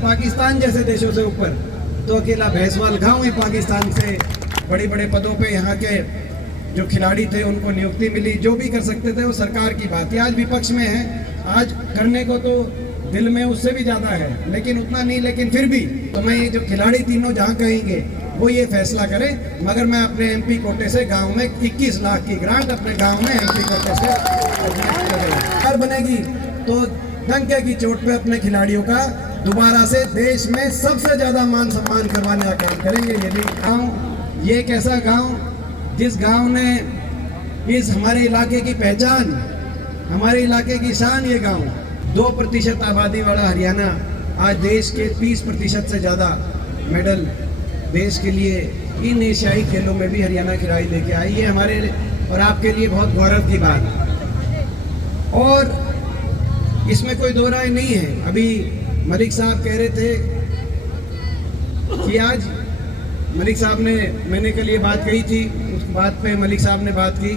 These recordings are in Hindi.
पाकिस्तान जैसे देशों से ऊपर तो अकेला भैंसवाल गांव ही पाकिस्तान से बड़े बड़े पदों पे यहाँ के जो खिलाड़ी थे उनको नियुक्ति मिली। जो भी कर सकते थे वो सरकार की बात है। आज विपक्ष में है, आज करने को तो दिल में उससे भी ज़्यादा है, लेकिन उतना नहीं। लेकिन फिर भी तो मैं ये जो खिलाड़ी तीनों जहाँ कहेंगे वो ये फैसला करे। मगर मैं अपने एमपी कोटे से गांव में 21 लाख की ग्रांट अपने गांव में एमपी कोटे से सरकार बनेगी तो डंके की चोट पे अपने खिलाड़ियों का दोबारा से देश में सबसे ज़्यादा मान सम्मान करवाने का काम करेंगे। यदि गाँव ये एक ऐसा गाँव जिस गाँव ने इस हमारे इलाके की पहचान, हमारे इलाके की शान, ये गाँव 2% आबादी वाला हरियाणा आज देश के 30% से ज़्यादा मेडल देश के लिए इन एशियाई खेलों में भी हरियाणा खिलाड़ी लेके आई। ये हमारे और आपके लिए बहुत गौरव की बात है और इसमें कोई दो राय नहीं है। अभी मलिक साहब कह रहे थे कि आज मलिक साहब ने, मैंने कल ये बात कही थी, उस बात पे मलिक साहब ने बात की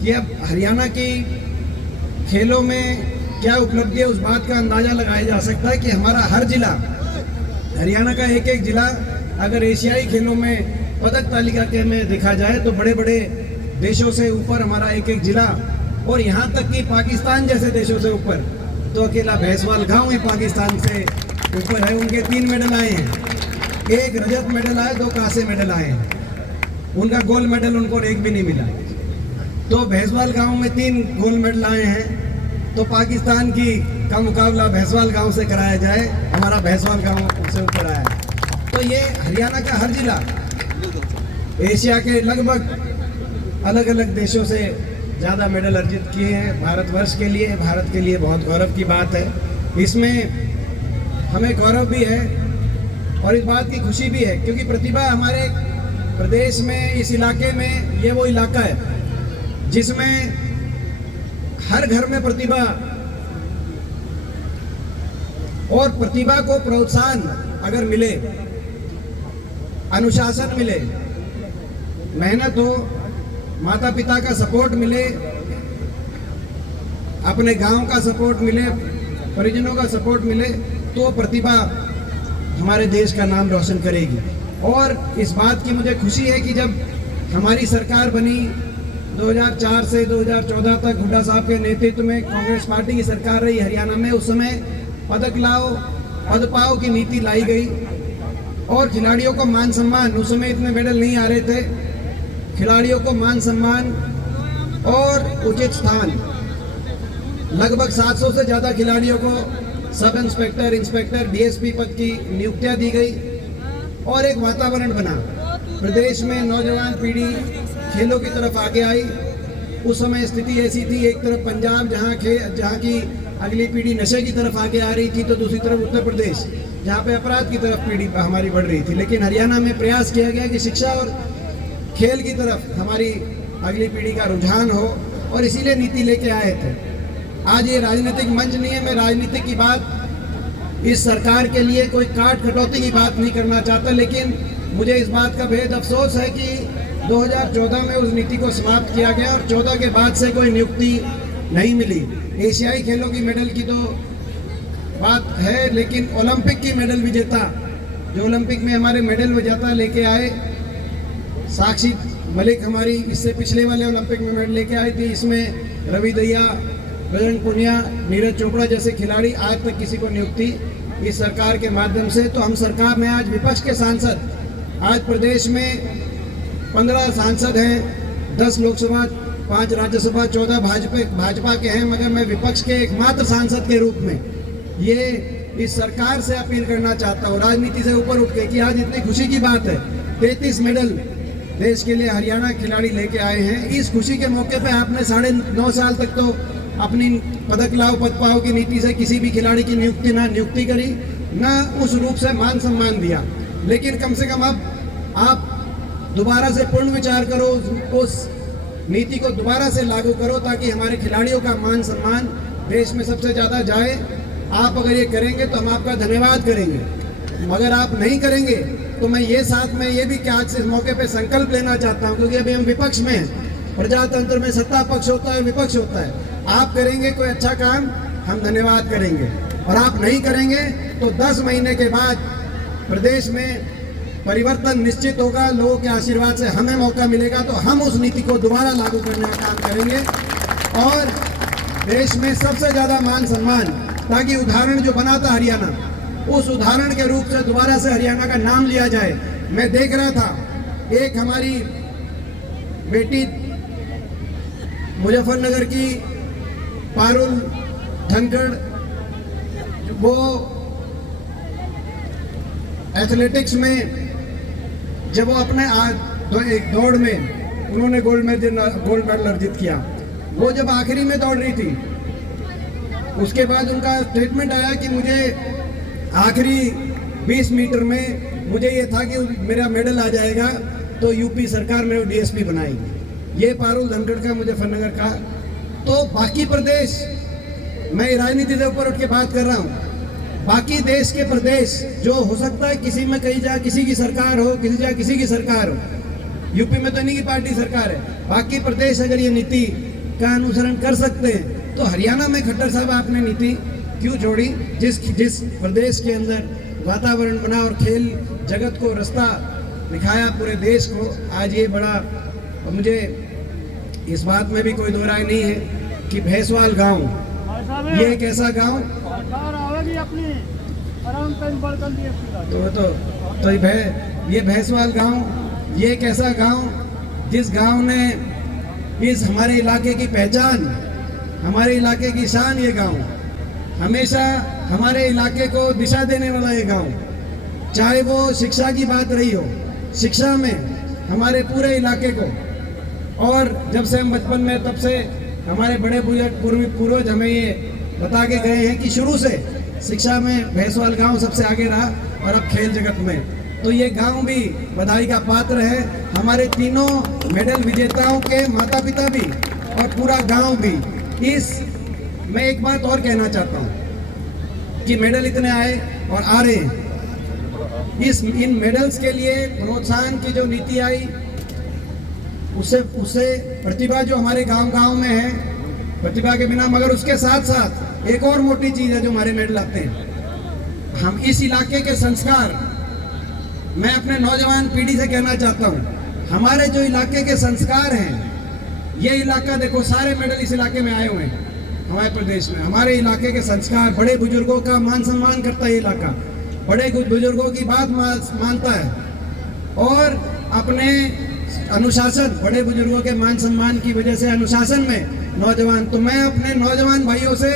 कि अब हरियाणा की खेलों में क्या उपलब्धि है, उस बात का अंदाज़ा लगाया जा सकता है कि हमारा हर जिला, हरियाणा का एक एक जिला अगर एशियाई खेलों में पदक तालिका के में देखा जाए तो बड़े बड़े देशों से ऊपर हमारा एक एक जिला, और यहाँ तक कि पाकिस्तान जैसे देशों से ऊपर तो अकेला भैंसवाल गांव ही पाकिस्तान से ऊपर है। उनके 3 मेडल आए हैं, 1 रजत मेडल आए, 2 कांसे मेडल आए हैं। उनका गोल्ड मेडल उनको एक भी नहीं मिला। तो भैंसवाल गांव में 3 गोल्ड मेडल आए हैं। तो पाकिस्तान का मुकाबला भैंसवाल गांव से कराया जाए, हमारा भैंसवाल गांव से ऊपर आया है। तो ये हरियाणा का हर जिला एशिया के लगभग अलग अलग देशों से ज़्यादा मेडल अर्जित किए हैं। भारत के लिए बहुत गौरव की बात है। इसमें हमें गौरव भी है और इस बात की खुशी भी है क्योंकि प्रतिभा हमारे प्रदेश में, इस इलाके में, ये वो इलाका है जिसमें हर घर में प्रतिभा, और प्रतिभा को प्रोत्साहन अगर मिले, अनुशासन मिले, मेहनत हो, माता पिता का सपोर्ट मिले, अपने गांव का सपोर्ट मिले, परिजनों का सपोर्ट मिले, तो प्रतिभा हमारे देश का नाम रोशन करेगी। और इस बात की मुझे खुशी है कि जब हमारी सरकार बनी 2004 से 2014 तक हुड्डा साहब के नेतृत्व में कांग्रेस पार्टी की सरकार रही हरियाणा में, उस समय पदक लाओ पद पाओ की नीति लाई गई और खिलाड़ियों को मान सम्मान, उस समय इतने मेडल नहीं आ रहे थे, खिलाड़ियों को मान सम्मान और उचित स्थान, लगभग 700 से ज़्यादा खिलाड़ियों को सब इंस्पेक्टर, इंस्पेक्टर, डीएसपी पद की नियुक्तियां दी गई और एक वातावरण बना। प्रदेश में नौजवान पीढ़ी खेलों की तरफ आगे आई। उस समय स्थिति ऐसी थी, एक तरफ पंजाब जहाँ की अगली पीढ़ी नशे की तरफ आगे आ रही थी, तो दूसरी तरफ उत्तर प्रदेश जहाँ पे अपराध की तरफ पीढ़ी हमारी बढ़ रही थी। लेकिन हरियाणा में प्रयास किया गया कि शिक्षा और खेल की तरफ हमारी अगली पीढ़ी का रुझान हो और इसीलिए नीति लेके आए थे। आज ये राजनीतिक मंच नहीं है, मैं राजनीति की बात, इस सरकार के लिए कोई काट कटौती की बात नहीं करना चाहता, लेकिन मुझे इस बात का बेहद अफसोस है कि 2014 में उस नीति को समाप्त किया गया और 14 के बाद से कोई नियुक्ति नहीं मिली। एशियाई खेलों की मेडल की तो बात है, लेकिन ओलंपिक की मेडल विजेता, जो ओलंपिक में हमारे मेडल विजेता लेके आए, साक्षी मलिक हमारी इससे पिछले वाले ओलंपिक में मेडल लेके आई थी। इसमें रवि दहिया, बजरंग पुनिया, नीरज चोपड़ा जैसे खिलाड़ी, आज तक किसी को नियुक्ति इस सरकार के माध्यम से। तो हम सरकार में आज विपक्ष के सांसद, आज प्रदेश में 15 सांसद हैं, 10 लोकसभा, 5 राज्यसभा, 14 भाजपा के हैं, मगर मैं विपक्ष के एकमात्र सांसद के रूप में ये इस सरकार से अपील करना चाहता हूँ, राजनीति से ऊपर उठ के, कि आज इतनी खुशी की बात है, 33 मेडल देश के लिए हरियाणा खिलाड़ी लेके आए हैं। इस खुशी के मौके पे आपने 9.5 साल तक तो अपनी पदक लाओ पद पाओ की नीति से किसी भी खिलाड़ी की नियुक्ति करी, ना उस रूप से मान सम्मान दिया। लेकिन कम से कम अब आप दोबारा से पूर्ण विचार करो, उस नीति को दोबारा से लागू करो ताकि हमारे खिलाड़ियों का मान सम्मान देश में सबसे ज़्यादा जाए। आप अगर ये करेंगे तो हम आपका धन्यवाद करेंगे, मगर आप नहीं करेंगे तो मैं ये साथ में ये भी आज से इस मौके पे संकल्प लेना चाहता हूँ, क्योंकि अभी हम विपक्ष में हैं। प्रजातंत्र में सत्ता पक्ष होता है, विपक्ष होता है। आप करेंगे कोई अच्छा काम, हम धन्यवाद करेंगे, और आप नहीं करेंगे तो 10 महीने के बाद प्रदेश में परिवर्तन निश्चित होगा। लोगों के आशीर्वाद से हमें मौका मिलेगा तो हम उस नीति को दोबारा लागू करने का काम करेंगे और देश में सबसे ज़्यादा मान सम्मान, ताकि उदाहरण जो बना था हरियाणा, उस उदाहरण के रूप से दोबारा से हरियाणा का नाम लिया जाए। मैं देख रहा था एक हमारी बेटी मुजफ्फरनगर की पारुल धनखड़, वो एथलेटिक्स में जब वो अपने एक दौड़ में उन्होंने गोल्ड मेडल अर्जित किया, वो जब आखिरी में दौड़ रही थी, उसके बाद उनका स्टेटमेंट आया कि मुझे आखिरी 20 मीटर में मुझे ये था कि मेरा मेडल आ जाएगा तो यूपी सरकार मेरे डीएसपी बनाएगी। ये पारुल धनखड़ का मुजफ्फरनगर का। तो बाकी प्रदेश, मैं राजनीति से ऊपर उठ के बात कर रहा हूँ, बाकी देश के प्रदेश जो हो सकता है किसी में कहीं जा किसी की सरकार हो, किसी जा किसी की सरकार हो, यूपी में तो नहीं की पार्टी सरकार है, बाकी प्रदेश अगर ये नीति का अनुसरण कर सकते हैं तो हरियाणा में खट्टर साहब आपने नीति क्यों छोड़ी? जिस प्रदेश के अंदर वातावरण बना और खेल जगत को रास्ता दिखाया पूरे देश को, आज ये बड़ा, मुझे इस बात में भी कोई दो राय नहीं है कि भैंसवाल गांव, ये एक ऐसा गांव तो ये भैंसवाल गांव, ये एक ऐसा गांव जिस गांव ने इस हमारे इलाके की पहचान, हमारे इलाके की शान, ये गांव हमेशा हमारे इलाके को दिशा देने वाला ये गांव, चाहे वो शिक्षा की बात रही हो, शिक्षा में हमारे पूरे इलाके को, और जब से हम बचपन में तब से हमारे बड़े पूर्वज हमें ये बता के गए हैं कि शुरू से शिक्षा में भैंसवाल गांव सबसे आगे रहा और अब खेल जगत में तो ये गांव भी बधाई का पात्र है। हमारे तीनों मेडल विजेताओं के माता पिता भी और पूरा गांव भी। मैं एक बात और कहना चाहता हूं कि मेडल इतने आए और आ रहे हैं, इन मेडल्स के लिए प्रोत्साहन की जो नीति आई, उससे प्रतिभा जो हमारे गांव में है, प्रतिभा के बिना, मगर उसके साथ साथ एक और मोटी चीज है जो हमारे मेडल आते हैं, हम इस इलाके के संस्कार। मैं अपने नौजवान पीढ़ी से कहना चाहता हूं, हमारे जो इलाके के संस्कार हैं, ये इलाका देखो, सारे मेडल इस इलाके में आए हुए हैं हमारे प्रदेश में। हमारे इलाके के संस्कार, बड़े बुजुर्गों का मान सम्मान करता है ये इलाका, बड़े बुजुर्गों की बात मानता है और अपने अनुशासन, बड़े बुजुर्गों के मान सम्मान की वजह से अनुशासन में नौजवान। तो मैं अपने नौजवान भाइयों से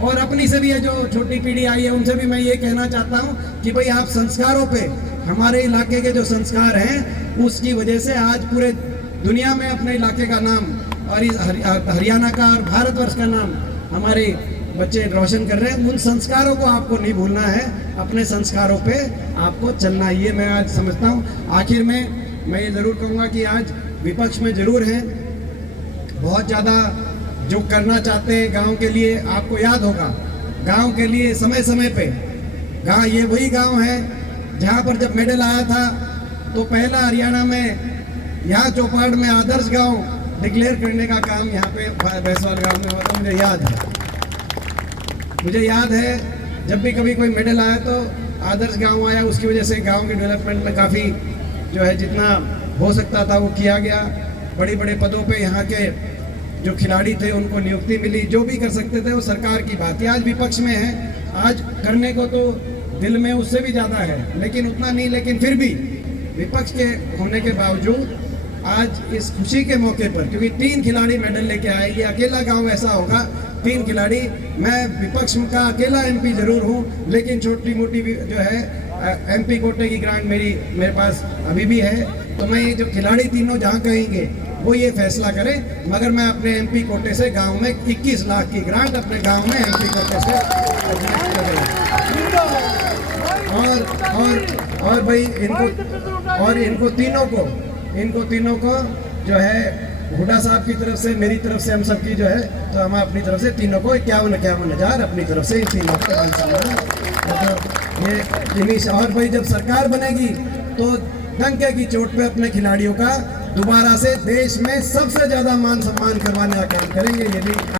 और अपनी से भी है जो छोटी पीढ़ी आई है, उनसे भी मैं ये कहना चाहता हूँ कि भाई आप संस्कारों पे, हमारे इलाके के जो संस्कार हैं उसकी वजह से आज पूरे दुनिया में अपने इलाके का नाम और हरियाणा का और भारतवर्ष का नाम हमारे बच्चे रोशन कर रहे हैं। उन संस्कारों को आपको नहीं भूलना है, अपने संस्कारों पे आपको चलना, ये मैं आज समझता हूँ। आखिर में मैं ये ज़रूर कहूँगा कि आज विपक्ष में ज़रूर हैं, बहुत ज़्यादा जो करना चाहते हैं गांव के लिए। आपको याद होगा गांव के लिए समय समय पे, गांव ये वही गांव है जहां पर जब मेडल आया था तो पहला हरियाणा में यहाँ चौपाड़ में आदर्श गांव डिक्लेयर करने का काम यहाँ पे भैंसवाल गांव में हुआ था। मुझे याद है जब भी कभी कोई मेडल आया तो आदर्श गांव आया, उसकी वजह से गांव के डेवलपमेंट में काफ़ी जो है जितना हो सकता था वो किया गया। बड़े बड़े पदों पे यहाँ के जो खिलाड़ी थे उनको नियुक्ति मिली, जो भी कर सकते थे वो सरकार की बात है। आज विपक्ष में है, आज करने को तो दिल में उससे भी ज़्यादा है, लेकिन उतना नहीं, लेकिन फिर भी विपक्ष के होने के बावजूद आज इस खुशी के मौके पर, क्योंकि 3 खिलाड़ी मेडल लेके आए, ये अकेला गांव ऐसा होगा 3 खिलाड़ी। मैं विपक्ष का अकेला एमपी जरूर हूँ, लेकिन छोटी मोटी जो है एमपी कोटे की ग्रांट मेरे पास अभी भी है। तो मैं ये जो खिलाड़ी तीनों जहाँ कहेंगे वो ये फैसला करें, मगर मैं अपने एमपी कोटे से गांव में 21 लाख की ग्रांट अपने गांव में एमपी कोटे से और भाई इनको तीनों को जो है हुड्डा साहब की तरफ से, मेरी तरफ से, हम सब की जो है, तो हम अपनी तरफ से तीनों को 51,000 अपनी तरफ से तीनों को ये। और भाई जब सरकार बनेगी तो डंके की चोट पे अपने खिलाड़ियों का दोबारा से देश में सबसे ज्यादा मान सम्मान करवाने का काम करेंगे। ये भी